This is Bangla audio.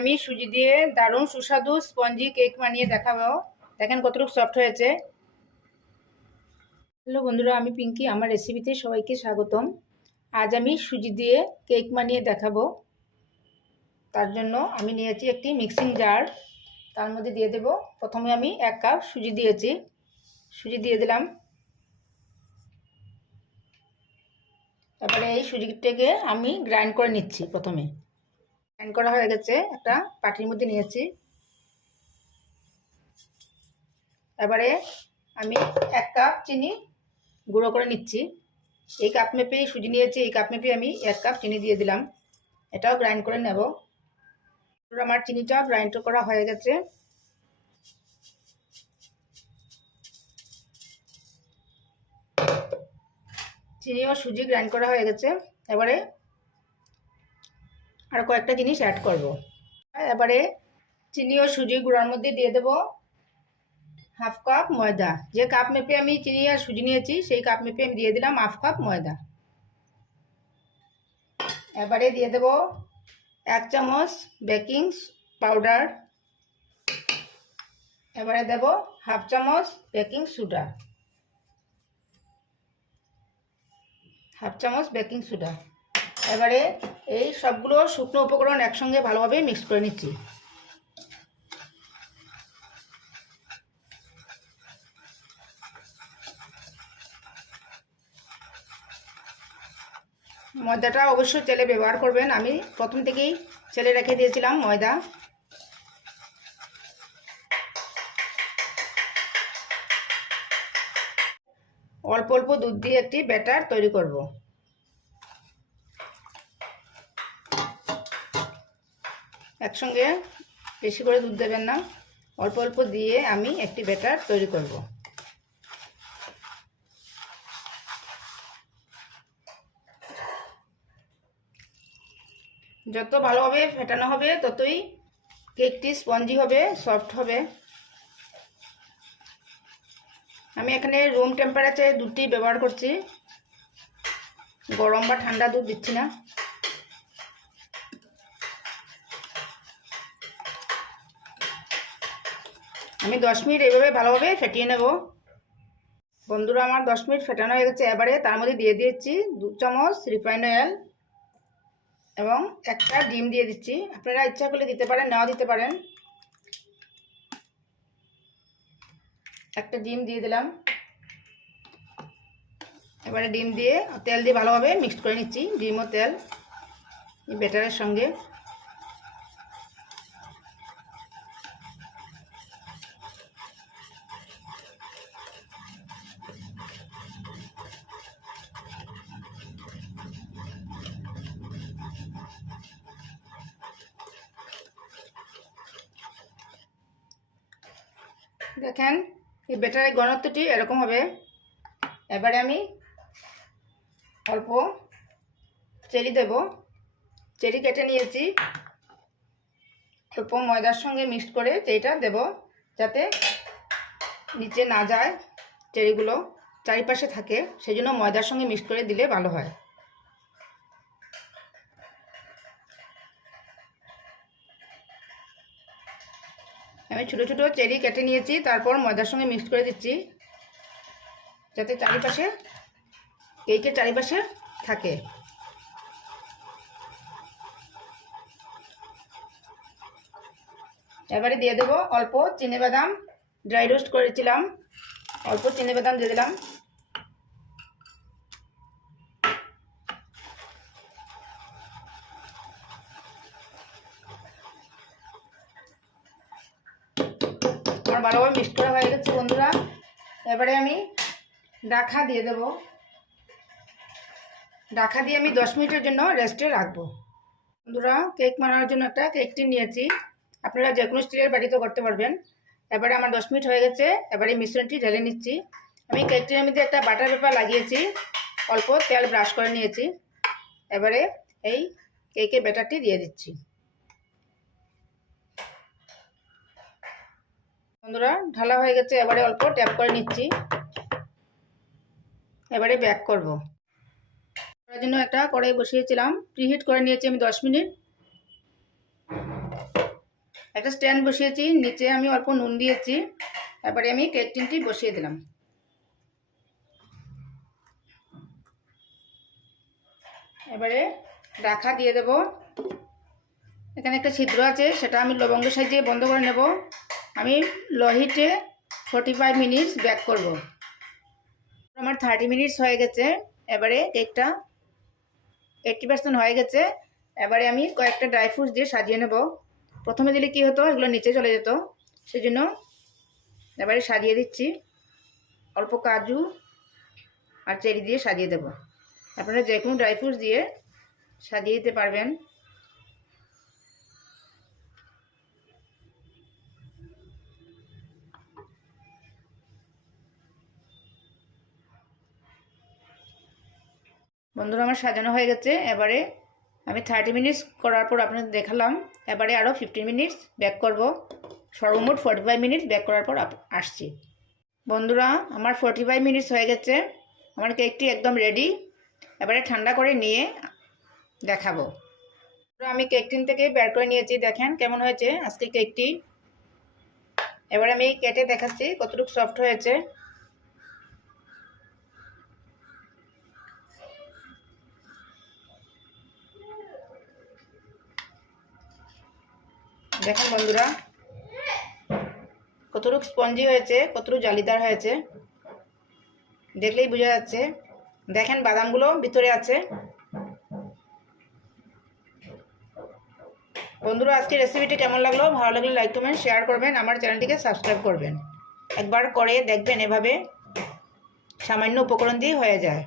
আমি সুজি দিয়ে দারুণ সুস্বাদু স্পঞ্জি কেক বানিয়ে দেখাবো। দেখেন কতটুকু সফট হয়েছে। হ্যালো বন্ধুরা, আমি পিঙ্কি, আমার রেসিপিতে সবাইকে স্বাগতম। আজ আমি সুজি দিয়ে কেক বানিয়ে দেখাবো। তার জন্য আমি নিয়েছি একটি মিক্সিং জার তার মধ্যে দিয়ে দেব। প্রথমে আমি এক কাপ সুজি দিয়েছি। সুজি দিয়ে দিলাম। তারপরে এই সুজিটাকে আমি গ্রাইন্ড করে নিচ্ছি প্রথমে। গ্রাইন্ড করা হয়ে গেছে, একটা পাটির মধ্যে নিয়েছি। এবারে আমি এক কাপ চিনি গুঁড়ো করে নিচ্ছি। এই কাপ মেপে সুজি নিয়েছি, এই কাপ মেপে আমি এক কাপ চিনি দিয়ে দিলাম। এটাও গ্রাইন্ড করে নেব। আমার চিনিটা গ্রাইন্ড করা হয়ে গেছে। চিনি ও সুজি গ্রাইন্ড করা হয়ে গেছে। এবারে আর কয়েকটা জিনিস অ্যাড করব। এবারে চিনি ও সুজি গুঁড়ার মধ্যে দিয়ে দেব হাফ কাপ ময়দা। যে কাপ মেপে আমি চিনি আর সুজি নিয়েছি, সেই কাপ মেপে আমি দিয়ে দিলাম হাফ কাপ ময়দা। এবারে দিয়ে দেব এক চামচ বেকিং পাউডার এবারে দেব হাফ চামচ বেকিং সোডা হাফ চামচ বেকিং সোডা এবারে এই সবগুলো শুকনো উপকরণ একসঙ্গে ভালোভাবে মিক্স করে নিচ্ছি। ময়দাটা অবশ্যই তেলে ব্যবহার করবেন। আমি প্রথম থেকেই চেলে রেখে দিয়েছিলাম ময়দা। অল্প অল্প দুধ দিয়ে একটি ব্যাটার তৈরি করব। একসঙ্গে বেশি করে দুধ দেবেন না। অল্প অল্প দিয়ে আমি একটি ব্যাটার তৈরি করব। যত ভালোভাবে ফেটানো হবে, ততই কেকটি স্পঞ্জি হবে, সফট হবে। আমি এখানে রুম টেম্পারেচারে দুধটি ব্যবহার করছি। গরম বা ঠান্ডা দুধ দিচ্ছি না। আমি দশ মিনিট এইভাবে ভালোভাবে ফেটিয়ে নেব। বন্ধুরা, আমার দশ মিনিট ফেটানো হয়ে গেছে। এবারে তার মধ্যে দিয়ে দিয়েছি দু চামচ রিফাইন অয়েল এবং একটা ডিম দিয়ে দিচ্ছি। আপনারা ইচ্ছা করলে দিতে পারেন, নাও দিতে পারেন। একটা ডিম দিয়ে দিলাম। এবারে ডিম দিয়ে তেল দিয়ে ভালোভাবে মিক্সড করে নিচ্ছি ডিম ও তেল, বেটারের সঙ্গে। দেখেন, এই বেটারের ঘনত্বটি এরকম হবে। এবারে আমি অল্প চেরি দেব। চেরি কেটে নিয়েছি। অল্প ময়দার সঙ্গে মিক্সড করে চেরিটা দেব, যাতে নিচে না যায় চেরিগুলো, চারিপাশে থাকে। সেই জন্য ময়দার সঙ্গে মিক্সড করে দিলে ভালো হয়। আমি ছোটো ছোটো চেরি কেটে নিয়েছি, তারপর ময়দার সঙ্গে মিক্স করে দিচ্ছি। যাতে চারিপাশে কেকের চারিপাশে থাকে। এবারে দিয়ে দেবো অল্প চিনে বাদাম। ড্রাই রোস্ট করেছিলাম। অল্প চিনে বাদাম দিয়ে দিলাম আমার ভালোভাবে মিক্সড করা হয়ে গেছে বন্ধুরা? এবারে আমি ডাখা দিয়ে দেব। ডাখা দিয়ে আমি দশ মিনিটের জন্য রেস্টে রাখব। বন্ধুরা, কেক বানানোর জন্য একটা কেকটি নিয়েছি। আপনারা যে কোনো স্টিলের বাড়িতে করতে পারবেন। এবারে আমার দশ মিনিট হয়ে গেছে। এবারে মিশ্রণটি ঢেলে নিচ্ছি। আমি কেকটির মধ্যে একটা বাটার পেপার লাগিয়েছি। অল্প তেল ব্রাশ করে নিয়েছি। এবারে এই কেকের ব্যাটারটি দিয়ে দিচ্ছি। বন্ধুরা, ঢালা হয়ে গেছে, এবারে অল্প ট্যাপ করে নিচ্ছি। এবারে ব্যাক করব। করার জন্য একটা কড়াই বসিয়েছিলাম। প্রিহিট করে নিয়েছি আমি দশ মিনিট। একটা স্ট্যান্ড বসিয়েছি, নিচে আমি অল্প নুন দিয়েছি। তারপরে আমি কেক টিনটি বসিয়ে দিলাম। এবারে রাখা দিয়ে দেব। এখানে একটা ছিদ্র আছে, সেটা আমি লবঙ্গ সাজিয়ে বন্ধ করে নেব। আমি লো হিটে ফোর্টি ফাইভ মিনিটস ব্যাক করব। আমার থার্টি মিনিটস হয়ে গেছে। এবারে কেকটা এইটটি পার্সেন্ট হয়ে গেছে। এবারে আমি কয়েকটা ড্রাই ফ্রুটস দিয়ে সাজিয়ে নেব। প্রথমে দিলে কি হতো? এগুলো নিচে চলে যেত। সেই জন্য এবারে সাজিয়ে দিচ্ছি। অল্প কাজু আর চেরি দিয়ে সাজিয়ে দেব। আপনারা যে কোনো ড্রাই ফ্রুটস দিয়ে সাজিয়ে দিতে পারবেন। বন্ধুরা আমার সাজানো হয়ে গেছে। এবারে আমি থার্টি মিনিটস করার পর আপনাদের দেখালাম। এবারে আরও ফিফটিন মিনিটস ব্যাক করব। সর্বমোট ফোর্টি ফাইভ মিনিটস ব্যাক করার পর আসছি। বন্ধুরা, আমার ফোর্টি ফাইভ মিনিটস হয়ে গেছে। আমার কেকটি একদম রেডি এবারে ঠান্ডা করে নিয়ে দেখাবো। আমি কেক টিন থেকে বের করে নিয়েছি। দেখেন কেমন হয়েছে আজকে কেকটি এবারে আমি কেটে দেখাচ্ছি কতটুকু সফট হয়েছে। দেখেন বন্ধুরা, কতটুকু স্পঞ্জি হয়েছে, কতটুকু জালিদার হয়েছে, দেখলেই বোঝা যাচ্ছে। দেখেন বাদামগুলো ভিতরে আছে। বন্ধুরা আজকে রেসিপিটি কেমন লাগল? ভালো লাগলে লাইক কমেন্ট শেয়ার করবেন। আমার চ্যানেলটিকে সাবস্ক্রাইব করবেন। একবার করে দেখবেন এভাবে সামান্য উপকরণ দিয়ে হয়ে যায়।